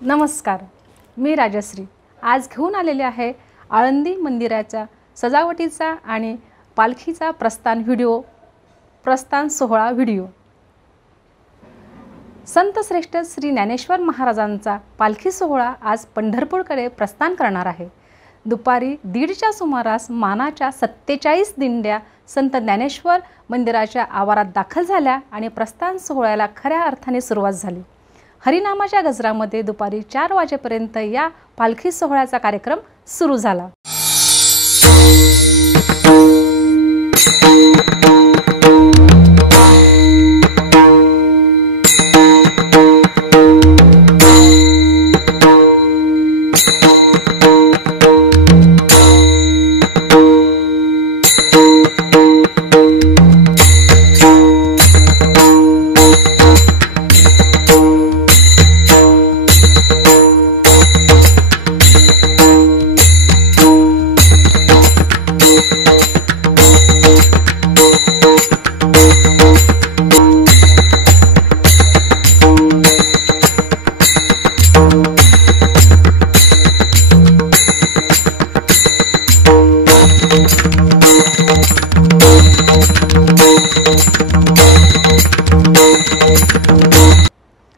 नमस्कार, मी राजश्री आज घेऊन आलेले आहे आळंदी मंदिराच्या सजावटीचा आणि पालखीचा प्रस्थान सोहळा व्हिडिओ। संत श्रेष्ठ श्री ज्ञानेश्वर महाराजांचा पालखी सोहळा आज पंढरपूरकडे प्रस्थान करणार आहे। दुपारी 1:30च्या सुमारास मानाच्या 47 दिंड्या संत ज्ञानेश्वर मंदिराच्या आवारात दाखल झाल्या आणि प्रस्थान सोहळ्याला खऱ्या अर्थाने सुरुवात झाली। हरिनामाच्या गजरामध्ये दुपारी 4 वाजेपर्यंत या पालखी सोहळ्याचा कार्यक्रम सुरू झाला।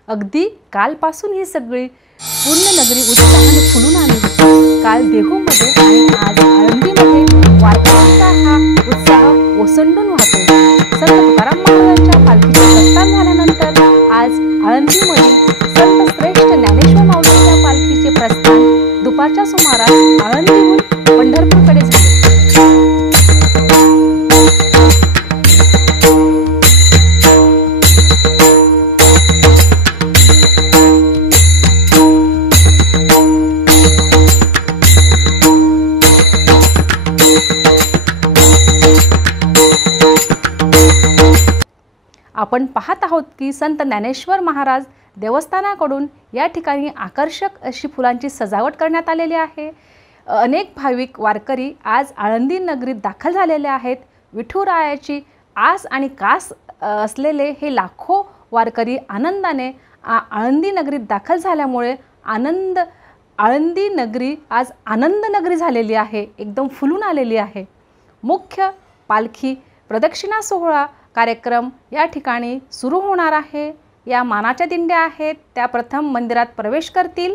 अगदी कालपासून ही सगळी पूर्ण नगरी उत्साहाने फुलून आली। काल देहूमध्ये आणि आज आळंदीमध्ये वारकऱ्यांचा हा उत्साह ओसंडून वाहतो। संत तुकाराम महाराजांच्या पालखीचे प्रस्थान झाल्यानंतर आज आळंदीमधील संत श्रेष्ठ ज्ञानेश्वर माऊलींच्या पालखीचे प्रस्थान दुपारच्या सुमारास आळंदीहून पंढरपूरकडे झाले। आपण पाहत आहोत की संत ज्ञानेश्वर महाराज देवस्थानाकडून या ठिकाणी आकर्षक अशी फुलांची सजावट करण्यात आलेली आहे। अनेक भाविक वारकरी आज आळंदी नगरीत दाखल झालेले आहेत। विठुरायाची आस आणि कास असलेले हे लाखो वारकरी आनंदाने आळंदी नगरीत दाखल झाल्यामुळे आळंदी नगरी आज आनंद नगरी झालेली आहे, एकदम फुलून आलेली आहे। मुख्य पालखी प्रदक्षिणा सोहळा कार्यक्रम या ठिकाणी सुरू होणार आहे। या मानाच्या दिंड्या आहेत त्या प्रथम मंदिरात प्रवेश करतील,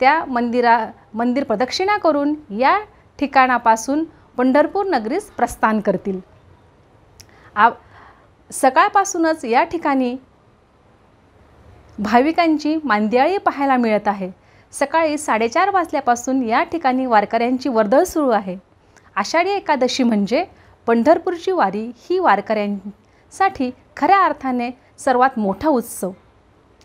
त्या मंदिर प्रदक्षिणा करून या ठिकाणापासून पंढरपूर नगरीस प्रस्थान करतील। सकाळपासूनच या ठिकाणी भाविकांची मांदियाळी पाहायला मिळत आहे। सकाळी 4:30 वाजल्यापासून या ठिकाणी वारकऱ्यांची वर्दळ सुरू आहे। आषाढी एकादशी म्हणजे पंढरपूरची वारी ही वारकऱ्यांसाठी खऱ्या अर्थाने सर्वात मोठा उत्सव।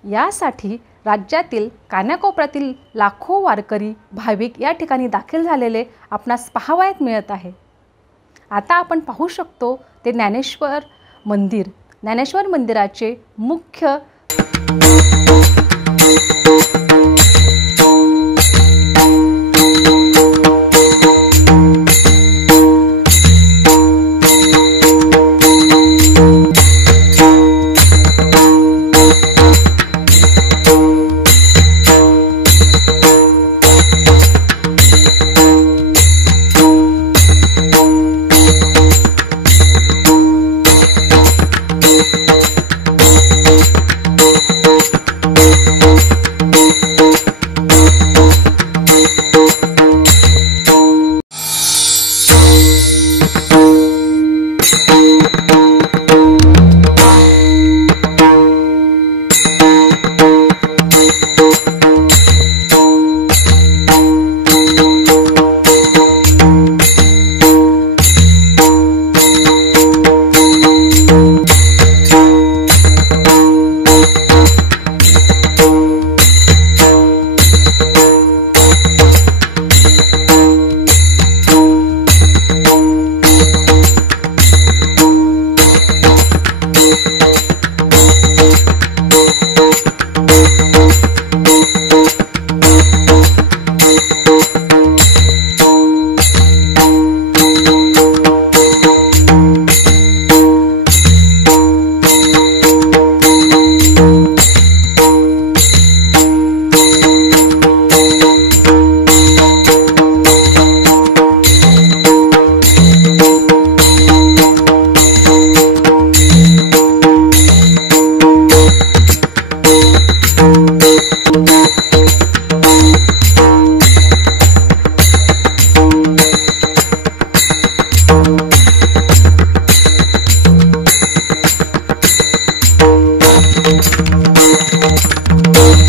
यासाठी राज्यातील कानाकोपऱ्यातील लाखो वारकरी भाविक या ठिकाणी दाखल झालेले आपणास पाहावयास मिळत आहे। आता आपण पाहू शकतो ते ज्ञानेश्वर मंदिराचे मुख्य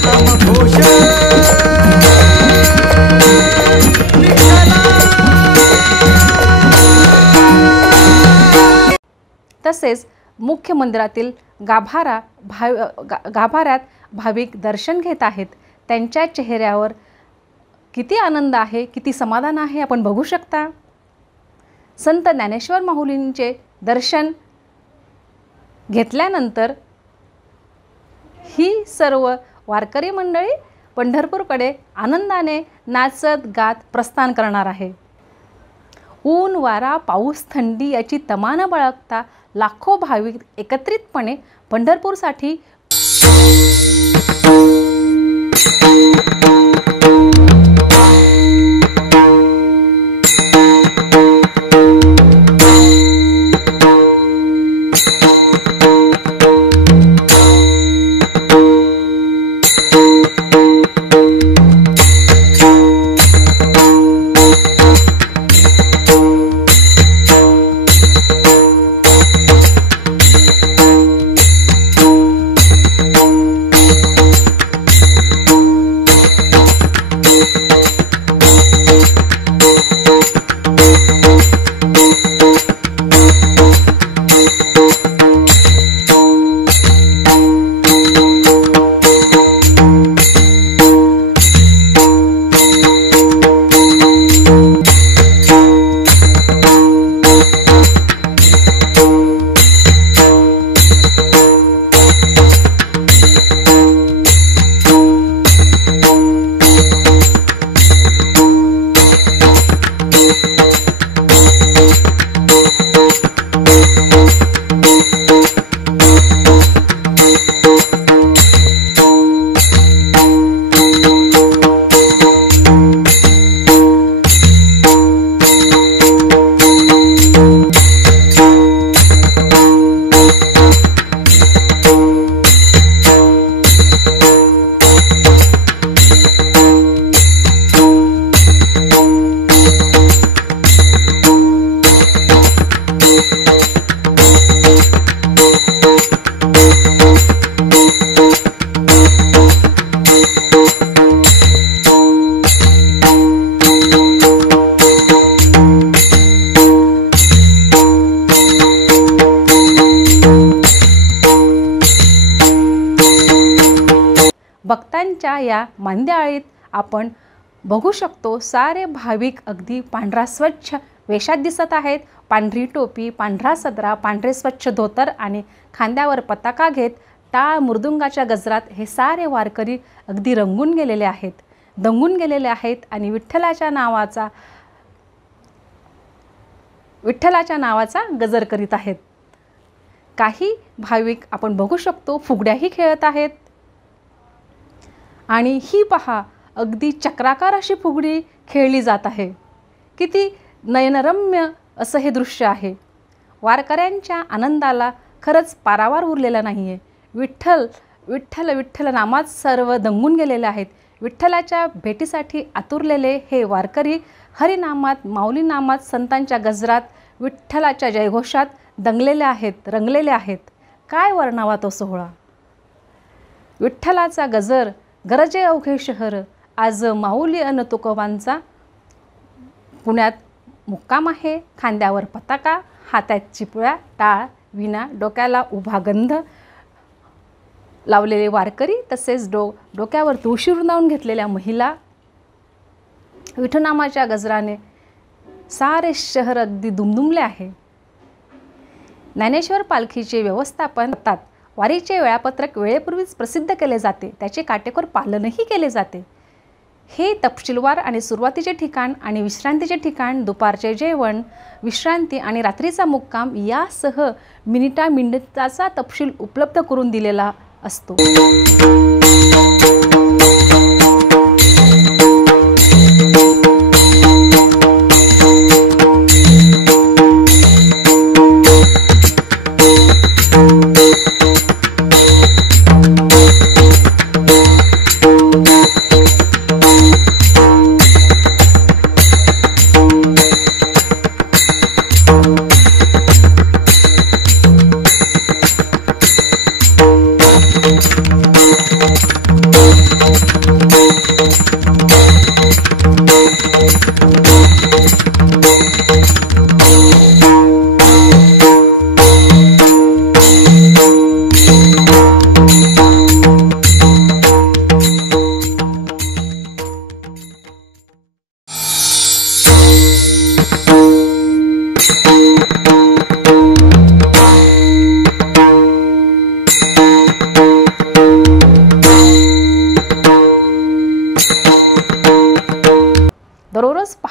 नामघोष तसेच मुख्य मंदिरातील गाभाऱ्यात भाविक दर्शन घेत आहेत. त्यांच्या चेहऱ्यावर किती आनंद आहे, किती समाधान आहे आपण बघू शकता. संत ज्ञानेश्वर माऊलींचे दर्शन घेतल्यानंतर ही सर्व वारकरी मंडळी पंढरपूरकडे आनंदाने नाचत गात प्रस्थान करणार आहे. ऊन वारा पाऊस थंडी याची तमा न बाळगता लाखो भाविक एकत्रितपणे पंढरपूरसाठी भक्तांच्या या मांद्याळीत आपण बघू शकतो सारे भाविक अगदी पांढरा स्वच्छ वेशात दिसत आहेत. पांढरी टोपी, पांढरा सदरा, पांढरे स्वच्छ धोतर आणि खांद्यावर पताका घेत टाळ मृदुंगाच्या गजरात हे सारे वारकरी अगदी रंगून गेलेले आहेत, दंगून गेलेले आहेत आणि विठ्ठलाच्या नावाचा गजर करीत आहेत. काही भाविक आपण बघू शकतो फुगड्याही खेळत आहेत. आणि ही पहा अगदी चक्राकार अशी फुगडी खेळली जात आहे. किती नयनरम्य असं हे दृश्य आहे. वारकऱ्यांच्या आनंदाला खरंच पारावार उरलेला नाही आहे. विठ्ठल विठ्ठल विठ्ठल नामात सर्व दंगून गेलेले आहेत. विठ्ठलाच्या भेटीसाठी आतुरलेले हे वारकरी हरिनामात, माऊली नामात, संतांच्या गजरात, विठ्ठलाच्या जयघोषात दंगलेले आहेत, रंगलेले आहेत. काय वर्णावा तो सोहळा. विठ्ठलाचा गजर गरजे अवघे शहर, आज माऊली अन तुकोबांचा पुण्यात मुक्काम आहे. खांद्यावर पताका, हातात चिपळ्या, टाळ, विणा, डोक्याला उभा गंध लावलेले वारकरी, तसेच डोक्यावर तुळशी वृंदावून घेतलेल्या महिला. विठुनामाच्या गजराने सारे शहर अगदी दुमदुमले आहे. ज्ञानेश्वर पालखीचे व्यवस्थापन करतात. वारीचे वेळापत्रक वेळेपूर्वीच प्रसिद्ध केले जाते, त्याचे काटेकोर पालनही केले जाते. हे तपशीलवार आणि सुरुवातीचे ठिकाण आणि विश्रांतीचे ठिकाण, दुपारचे जेवण, विश्रांती आणि रात्रीचा मुक्काम यासह मिनिटाचा तपशील उपलब्ध करून दिलेला असतो.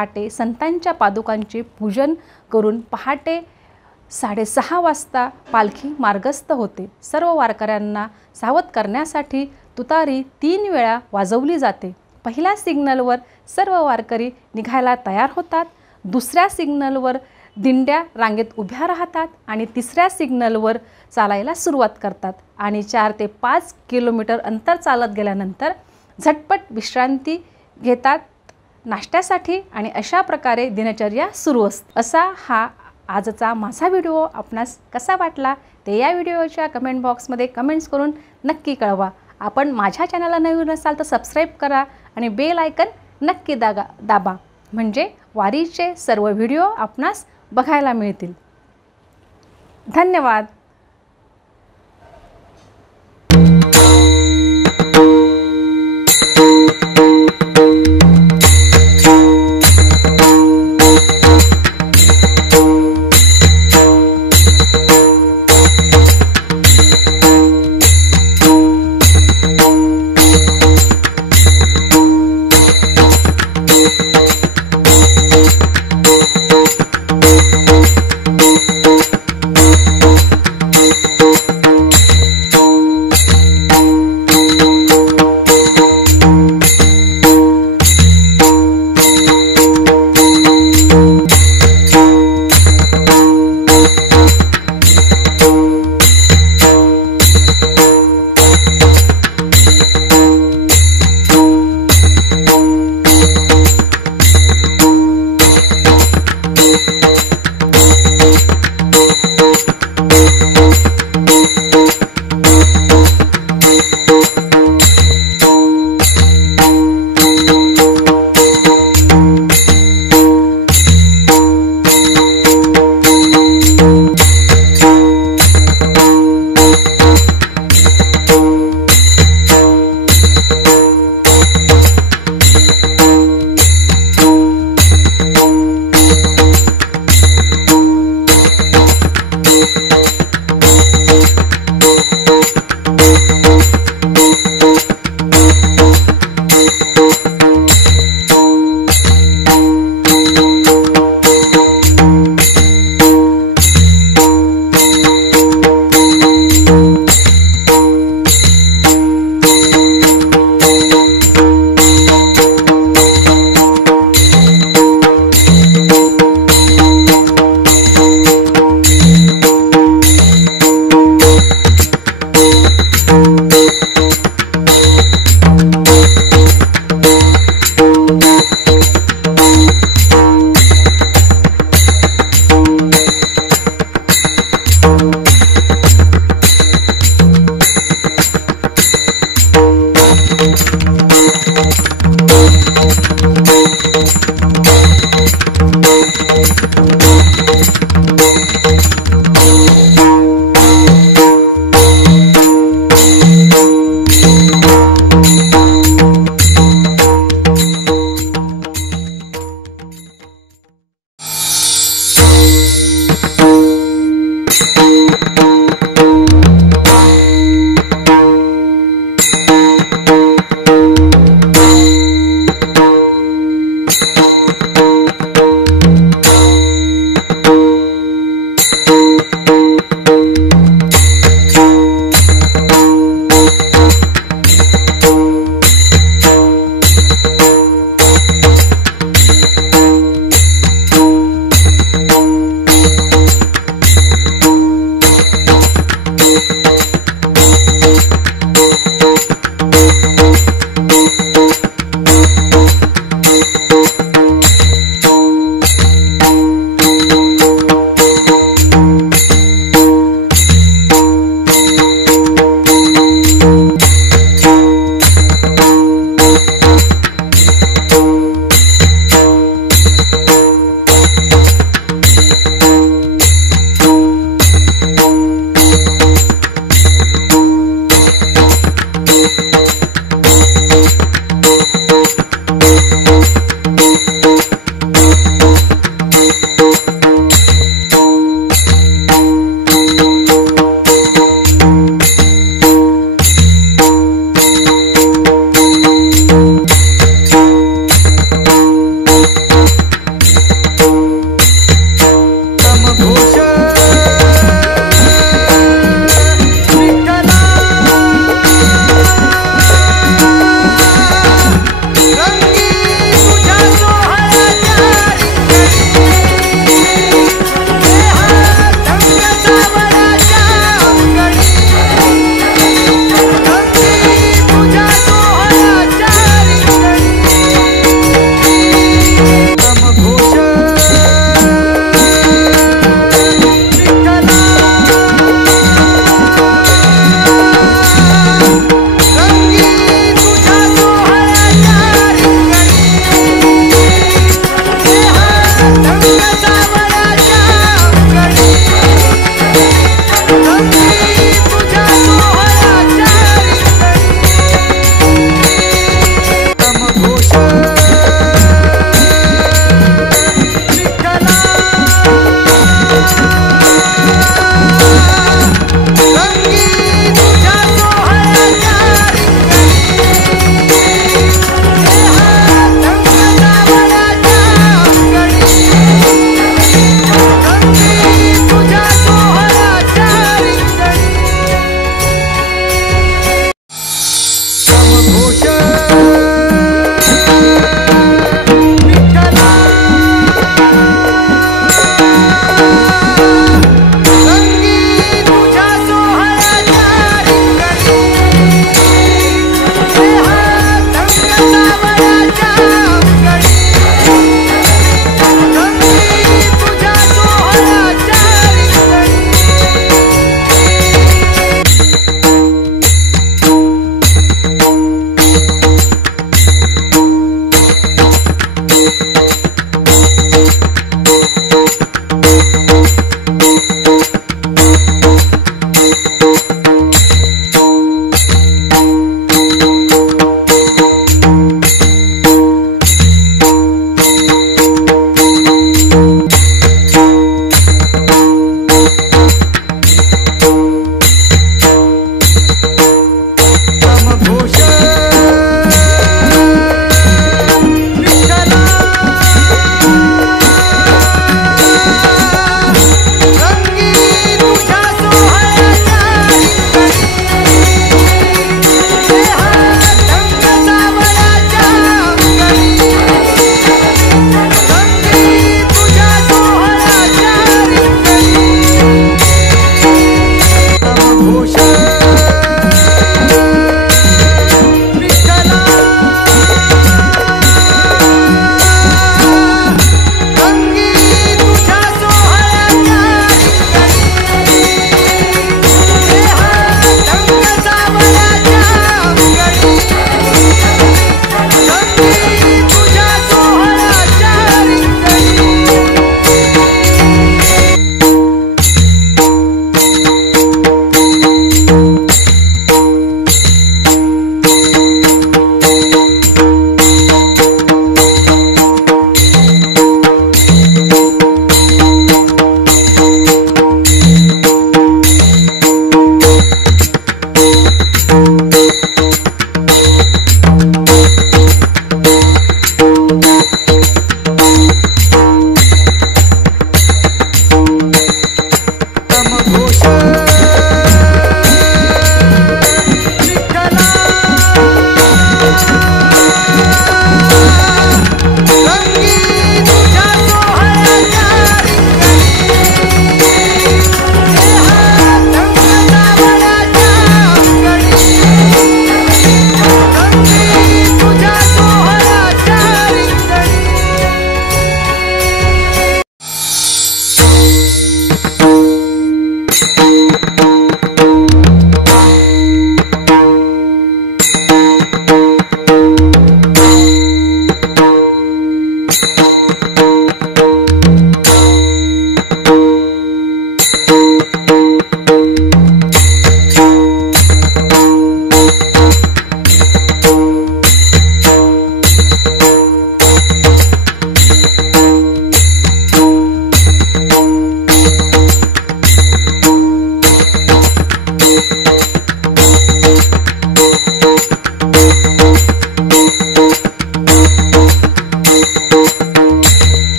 पहाटे संतांच्या पादुकांचे पूजन करून पहाटे 6:30 वाजता पालखी मार्गस्थ होते. सर्व वारकऱ्यांना सावध करण्यासाठी तुतारी 3 वेळा वाजवली जाते. पहिल्या सिग्नलवर सर्व वारकरी निघायला तयार होतात. दुसऱ्या सिग्नलवर दिंड्या रांगेत उभ्या राहतात आणि तिसऱ्या सिग्नलवर चालायला सुरुवात करतात आणि 4 ते 5 किलोमीटर अंतर चालत गेल्यानंतर झटपट विश्रांती घेतात नाश्त्यासाठी आणि अशा प्रकारे दिनचर्या सुरू असते. असा हा आजचा माझा व्हिडिओ आपणास कसा वाटला ते या व्हिडिओच्या कमेंट बॉक्समध्ये कमेंट्स करून नक्की कळवा. आपण माझ्या चॅनलला नवीन असाल तर सबस्क्राईब करा आणि बेल आयकन नक्की दाबा म्हणजे वारीचे सर्व व्हिडिओ आपणास बघायला मिळतील. धन्यवाद.